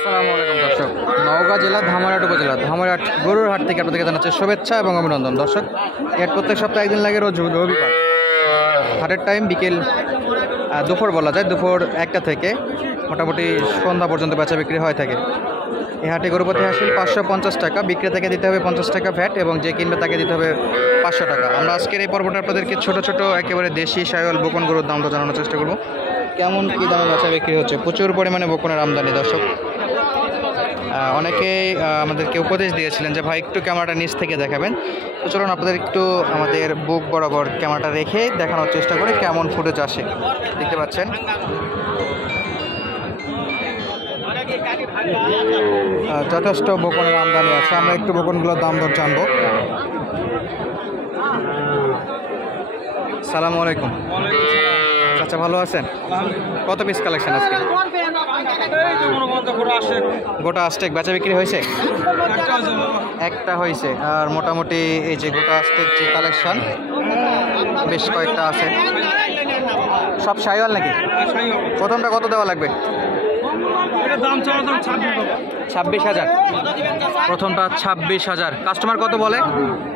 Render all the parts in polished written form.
আসসালামু আলাইকুম দর্শক, নওগাঁ জেলা ধামরাট উপজেলা ধামরাট গরুর হাট থেকে আপনাদেরকে জানাচ্ছি শুভেচ্ছা এবং অভিনন্দন। দর্শক, এর প্রত্যেক সপ্তাহে একদিন লাগে, রোজ রবিবার। হাটের টাইম বিকেল দুপুর বলা যায়, দুপুর 1টা থেকে মোটামুটি সন্ধ্যা পর্যন্ত বেচা বিক্রি হয়ে থাকে। এই হাটে গরু প্রতি হাসিল 550 টাকা, বিক্রেতাকে দিতে হবে 50 টাকা ভ্যাট এবং যে কিনবে তাকে দিতে হবে 500 টাকা। আমরা আজকের এই পর্বটা আপনাদেরকে ছোট ছোট একেবারে দেশি শাহিওয়াল বকন গরুর দামটা জানানোর চেষ্টা করব। কেমন কী দামে বেচা বিক্রি হচ্ছে, প্রচুর পরিমাণে বকনের আমদানি। দর্শক, অনেকেই আমাদেরকে উপদেশ দিয়েছিলেন যে ভাই একটু ক্যামেরাটা নিচ থেকে দেখাবেন, তো চলুন আপনাদের একটু আমাদের বুক বরাবর ক্যামেরাটা রেখে দেখানোর চেষ্টা করে কেমন ফুটেজ আসে। দেখতে পাচ্ছেন যথেষ্ট বকনের আমদানি আছে। আমরা একটু বকনগুলোর দাম দর জানবো। সালামু আলাইকুম আচ্ছা, ভালো আছেন? কত পিস কালেকশন আজকে? গোটা আস্টেক বেচা বিক্রি হয়েছে? একটা হয়েছে। আর মোটামুটি এই যে গোটা আস্টেক যে কালেকশন বেশ কয়েকটা আছে। সব শাহিওয়াল নাকি? প্রথমটা কত দেওয়া লাগবে? 26,000। প্রথমটা 26,000। কাস্টমার কত বলে?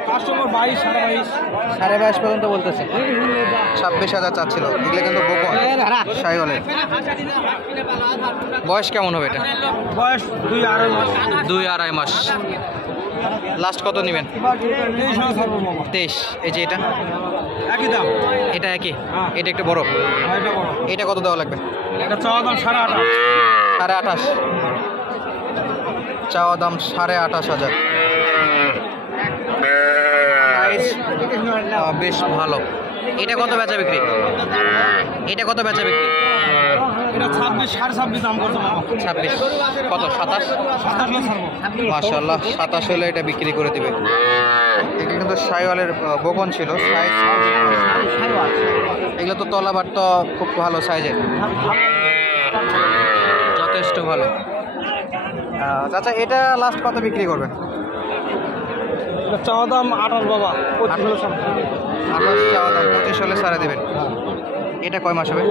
22.5 পর্যন্ত বলতেছে। 26,000 চাচ্ছিল। এগুলো কিন্তু বকন শাহিওয়ালের। বয়স কেমন হবে এটা? বয়স 2-2.5 মাস। লাস্ট কত নেবেন? 23। এই যে এটা একই দাম। এটা একই? এটা একটু বড়। এটা কত দেওয়া লাগবে? এটা চাওয়া দাম 28,500। 28,500 চাওয়া দাম। 28,500। বেশ ভালো। এটা কত বেচা বিক্রি? এটা কত বেচা বিক্রি? এটা 26, 26.5 দাম করতে পারবো। 26 কত? 27? 27 ছাড়বো। মাশাআল্লাহ, 27 হলে এটা বিক্রি করে দিবে। এগুলো কিন্তু শাহিওয়ালের বকন ছিল, সাইজ এগুলো তো তলাবার তো খুব ভালো সাইজের, যথেষ্ট ভালো। চাচা, এটা লাস্ট কত বিক্রি করবেন? চাওয়া দাম 28 বাবা। 28 চাওয়া দাম, 25 হলে সারা দেবেন। এটা কয় মাস হবে?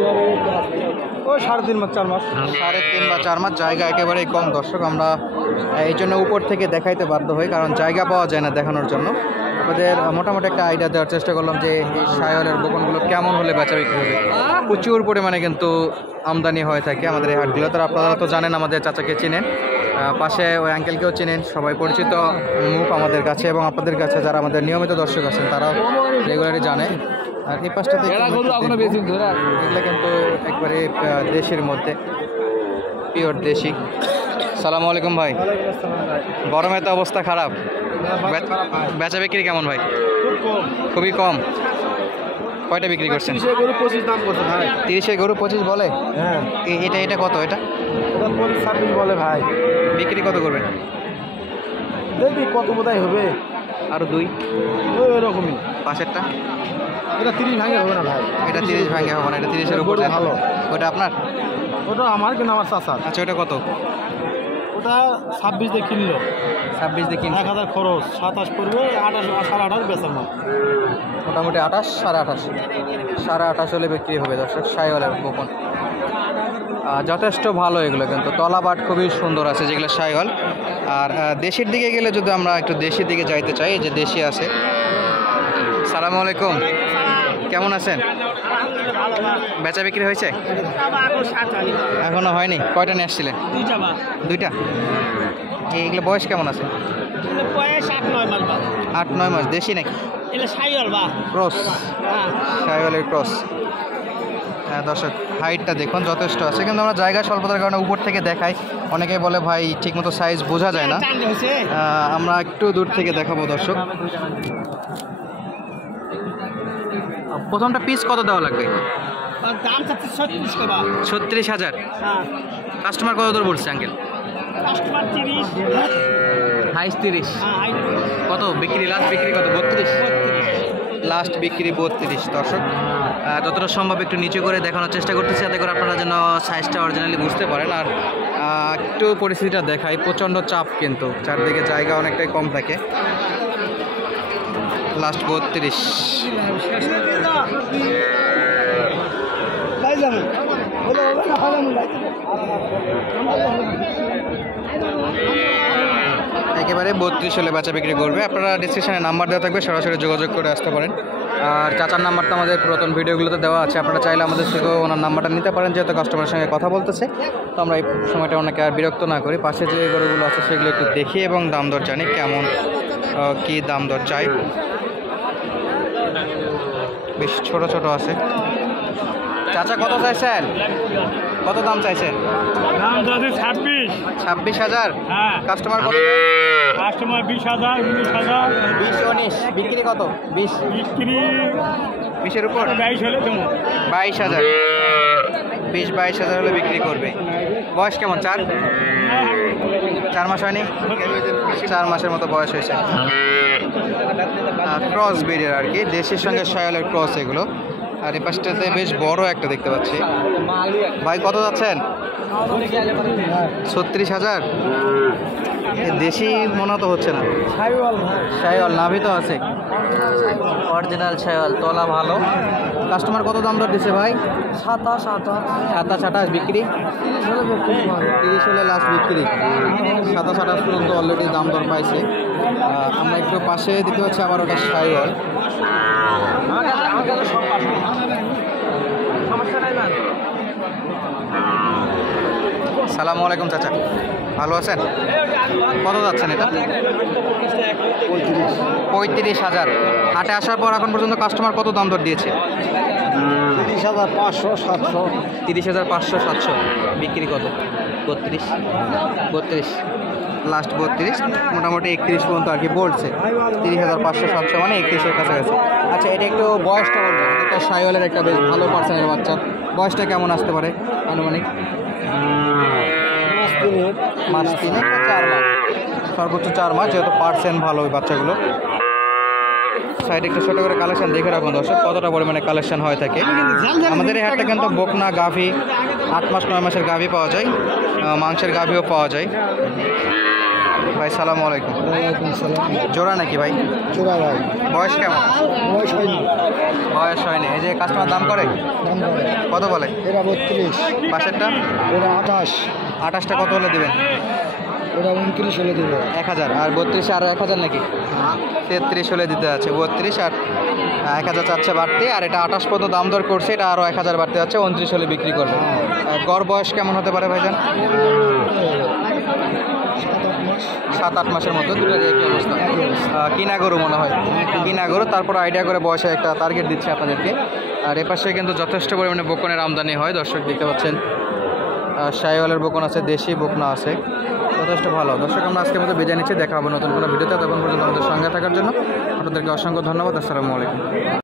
ওই 3.5 মাস 4 মাস। 3.5 বা 4 মাস। জায়গা একেবারেই কম দর্শক, আমরা এই জন্য উপর থেকে দেখাইতে বাধ্য হই, কারণ জায়গা পাওয়া যায় না দেখানোর জন্য। আপনাদের মোটামুটি একটা আইডিয়া দেওয়ার চেষ্টা করলাম যে এই শাহিওয়ালের দোকানগুলো কেমন হলে বেচা বিক্রি হবে। প্রচুর পরিমাণে কিন্তু আমদানি হয়ে থাকে আমাদের এই হাটগুলো। তো আপনারা তো জানেন, আমাদের চাচাকে চিনেন, পাশে ওই আঙ্কেলকেও চিনেন, সবাই পরিচিত মুখ আমাদের কাছে এবং আপনাদের কাছে যারা আমাদের নিয়মিত দর্শক আছেন তারাও রেগুলারই জানে। আর এই পাশটাতে এগুলো কিন্তু একবারে দেশের মধ্যে, পিওর দেশি। সালামু আলাইকুম ভাই। গরমে তো অবস্থা খারাপ, বেচা বিক্রি কেমন ভাই? খুবই কম। কয়টা বিক্রি করছেন? 30-এ গরু 25 বলে। হ্যাঁ, এটা কত? এটা 26 বলে ভাই। বিক্রি কত করবেন? দেখবি কত বোধহয় হবে। আরো 2 ওই রকমই। পাশেরটা এটা 30 ভাঙে হবে না ভাই। এটা 30 ভাঙে হবে না, এটা 30-এর উপর ভালো। ওটা আপনার? ওটা আমার কিনা আমার চাচার। আচ্ছা, ওটা কত? ওটা 26 দিয়ে কিনলো। 26 দিয়ে কিনছে। 1000 খরচ, 27 করবে, 28 28.5 বেচার না। মোটামুটি 28, 28.5, 28.5 হলে বিক্রি হবে দর্শক। শাহিওয়ালের বকন যথেষ্ট ভালো এগুলো, কিন্তু তলাবাট খুবই সুন্দর আছে যেগুলো শাহিওয়াল। আর দেশের দিকে গেলে যদি আমরা একটু দেশের দিকে যাইতে চাই, যে দেশি আছে। সালামু আলাইকুম, কেমন আছেন? বেচা বিক্রি হয়েছে? এখনো হয়নি। কয়টা নিয়ে আসছিলেন? 2টা। এইগুলো বয়স কেমন আছে? 8-9 মাস। দেশি নাকি? ক্রস, শাহিওয়ালের ক্রস। হ্যাঁ দর্শক, হাইটটা দেখুন যথেষ্ট আছে, কিন্তু আমরা জায়গা স্বল্পতার কারণে উপর থেকে দেখাই। অনেকেই বলে ভাই ঠিকমতো সাইজ বোঝা যায় না, আমরা একটু দূর থেকে দেখাবো দর্শক। প্রথমটা পিস কত দেওয়া লাগবে? 36,000। কাস্টমার কত দূর বলছে আঙ্কেল? হাইস 30। কত বিক্রি? লাস্ট বিক্রি কত? 32। লাস্ট বিক্রি 32 দর্শক। যতটা সম্ভব একটু নিচে করে দেখানোর চেষ্টা করতেছি, যাতে করে আপনারা যেন সাইজটা অরিজিনালি বুঝতে পারেন। আর একটু পরিস্থিতিটা দেখাই, প্রচণ্ড চাপ, কিন্তু চারদিকে জায়গা অনেকটাই কম থাকে। লাস্ট 32। একেবারে 32 হলে বাচ্চা বিক্রি করবে। আপনারা ডিসক্রিপশনে নাম্বার দেওয়া থাকবে, সরাসরি যোগাযোগ করে আসতে পারেন। আর চাচার নাম্বারটা আমাদের পুরাতন ভিডিওগুলোতে দেওয়া আছে, আপনারা চাইলে আমাদের থেকে ওনার নাম্বারটা নিতে পারেন, যেহেতু কাস্টমারের সঙ্গে কথা বলতেছে। তো আমরা এই সময়টা ওনাকে আর বিরক্ত না করি, পাশে যে গরুগুলো আছে সেগুলো একটু দেখি এবং দাম দর জানি কেমন কি দাম দর চাই। বেশ ছোট ছোট আছে। চাচা কত চাইছেন, কত দাম চাইছেন? দাম যদি 26,000। হ্যাঁ কাস্টমার কত? কাস্টমার 20,000 19,000 20 19। বিক্রি কত? 20 বিক্রি 20-এর উপর 22 হলে দেবো। 22,000। 20-22,000 হলে বিক্রি করবে। বয়স কেমন? 4 মাস হয়নি? 4 মাসের মতো বয়স হয়েছে। ক্রস ব্রিডের আর কি, দেশের সঙ্গে শায়ালের ক্রস এগুলো। আর এই পাশটাতে বেশ বড় একটা দেখতে পাচ্ছি। ভাই কত যাচ্ছেন? 36,000। দেশি মনে তো হচ্ছে না। শায়াল নাভি তো আছে, অরিজিনাল শায়াল, তলা ভালো। কাস্টমার কত দাম দর দিছে ভাই? 27-28 বিক্রি। 30 হলে লাস্ট বিক্রি। 27-28 পর্যন্ত অলরেডি দাম দর পাইছে। আমরা একটু পাশে দিতে হচ্ছে আবার ওটা শায়াল। সালামু আলাইকুম চাচা, ভালো আছেন? কত যাচ্ছেন এটা? 35,000। হাটে আসার পর এখন পর্যন্ত কাস্টমার কত দাম দর দিয়েছে? 30,500 700। 30,500 700। বিক্রি কত? 32 লাস্ট 32, মোটামুটি 31 পর্যন্ত আর কি বলছে। 30,500 700 মানে 31-এর কাছাকাছি। আচ্ছা, এটা একটু বয়সটা বলবেন? এটা শাইওয়ালের একটা বেশ ভালো পার্সেন্টের বাচ্চা। বয়সটা কেমন আসতে পারে আনুমানিক? মাস 3 বা 4 মাস, সর্বোচ্চ 4 মাস, যেহেতু পার্সেন্ট ভালো ওই বাচ্চাগুলো। সাইডে একটু ছোটো করে কালেকশন দেখে রাখুন দর্শক, কতটা পরিমাণে কালেকশন হয়ে থাকে। আমাদের এই হাটটা কিন্তু বকনা গাভী, 8 মাস 9 মাসের গাভী পাওয়া যায়, মাংসের গাভীও পাওয়া যায়। ভাই সালামু আলাইকুম। ওয়ালাইকুম সালাম। জোড়া নাকি ভাই? চোরা ভাই, বয়স কেমন? বয়স হয়নি। বয়স হয়নি। এই যে কাস্টমার দাম করে দাম করে কত বলে? এরা 32, পাশেরটা এরা 28, 28টা কত হলে দিবেন? এরা 29 হলে দেবে। 1,000। আর 32 আর 1,000 নাকি? 33 হলে দিতে আছে। 32 আর 1,000 চাচ্ছে বাড়তি। আর এটা 28 পর্যন্ত দাম দর করছে, এটা আরও 1,000 বাড়তে যাচ্ছে, 29 হলে বিক্রি করবে। গড় বয়স কেমন হতে পারে ভাইজান? 7-8 মাসের মধ্যে। দুটো একই অবস্থা। কিনা গরু মনে হয়, কিনা গরু। তারপর আইডিয়া করে বয়সে একটা টার্গেট দিচ্ছে আপনাদেরকে। আর এপাশে কিন্তু যথেষ্ট পরিমাণে বকনের আমদানি হয়, দর্শক দেখতে পাচ্ছেন। শাইওয়ালের বকন আছে, দেশি বকনা আছে, যথেষ্ট ভালো। দর্শক, আমরা আজকের মতো বিদায় নিচ্ছি, দেখা হবে নতুন কোনো ভিডিওতে। তখন পর্যন্ত আমাদের সঙ্গে থাকার জন্য আপনাদেরকে অসংখ্য ধন্যবাদ। আসসালামু আলাইকুম।